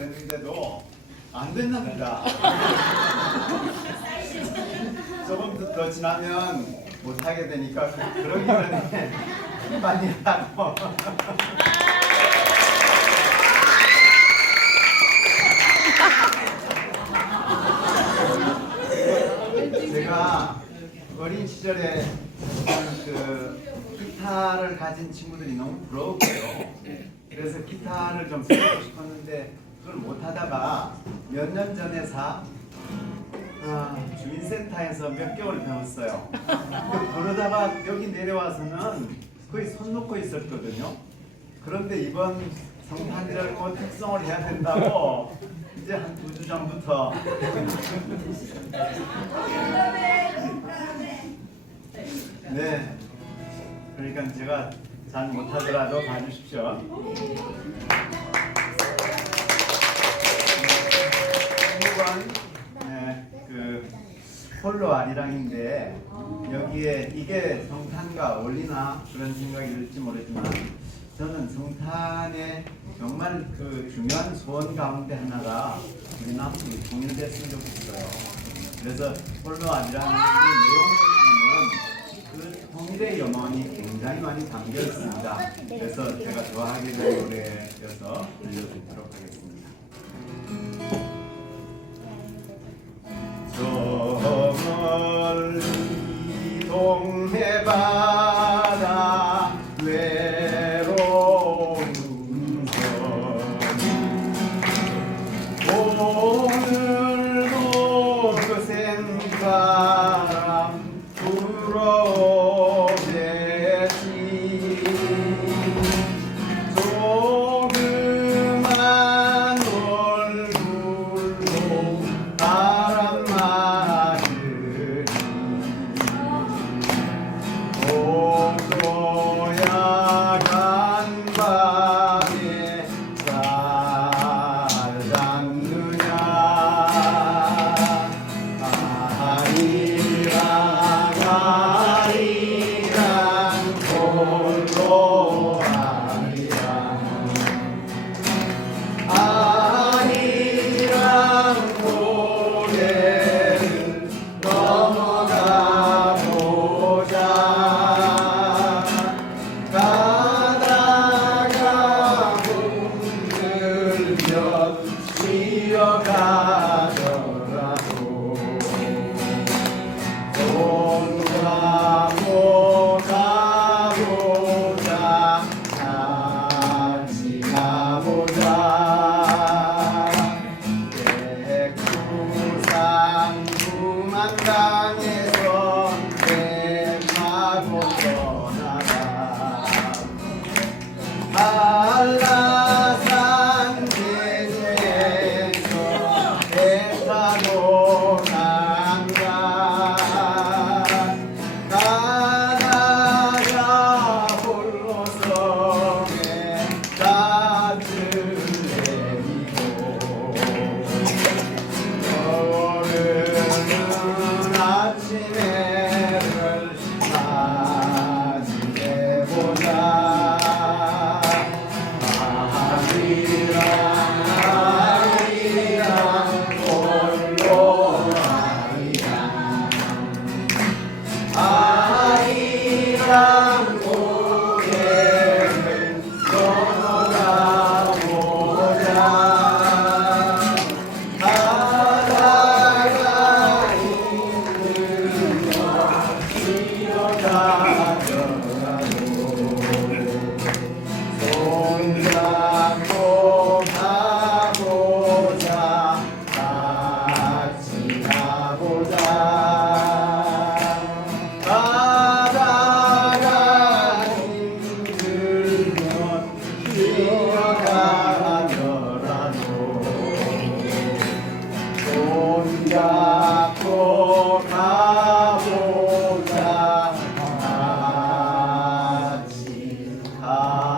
했는데도 안 됐나 보다. 조금 더, 더 지나면 못 하게 되니까 그- 그러기 전에 하고. 제가 어린 시절에 그 기타를 가진 친구들이 너무 부러웠고요. 그래서 기타를 좀 쓰고 싶었는데 그걸 못 하다가 몇 년 전에 사 아, 주민센터에서 몇 개월 배웠어요. 그 그러다가 여기 내려와서는 거의 손 놓고 있었거든요. 그런데 이번 성탄절 뭐 특성을 해야 된다고 이제 한 두 주 전부터 네. 그러니까 제가 잘 못하더라도 봐주십시오. 홀로 아리랑인데 여기에 이게 성탄과 어울리나 그런 생각이 들지 모르지만 저는 성탄에 정말 그 중요한 소원 가운데 하나가 우리 남북이 통일됐으면 좋겠어요. 그래서 홀로 아리랑의 내용에는 그 통일의 염원이 굉장히 많이 담겨 있습니다. 그래서 제가 좋아하게 된 노래여서 들려드리도록 하겠습니다. Oh. 타 啊。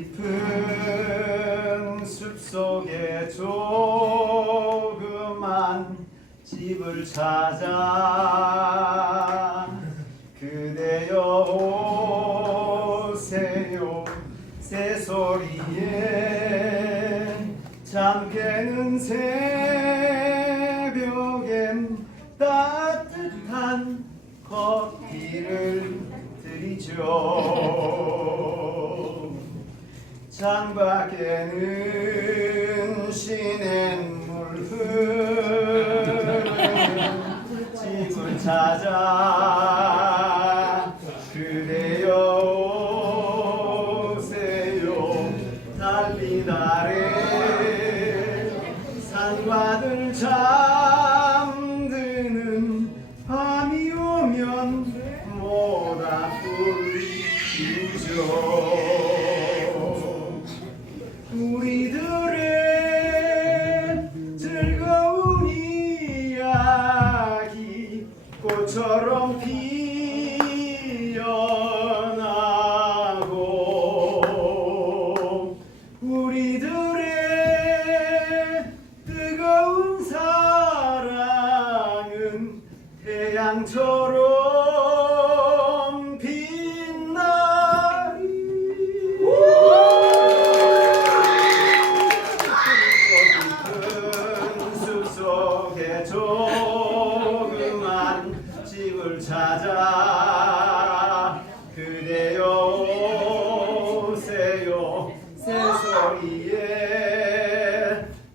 작은 숲속에 조그만 집을 찾아 그대여 오세요. 새소리에 잠 깨는 새벽엔 따뜻한 커피를 드리죠 창밖에는 시냇물 흐르는 집을 찾아 꽃처럼 피어나고 우리들의 뜨거운 사랑은 태양처럼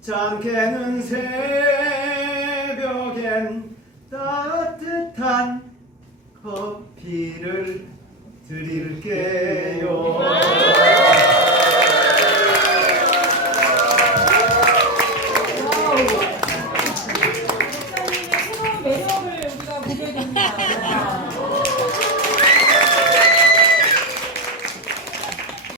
잠깨는 새벽엔 따뜻한 커피를 드릴게요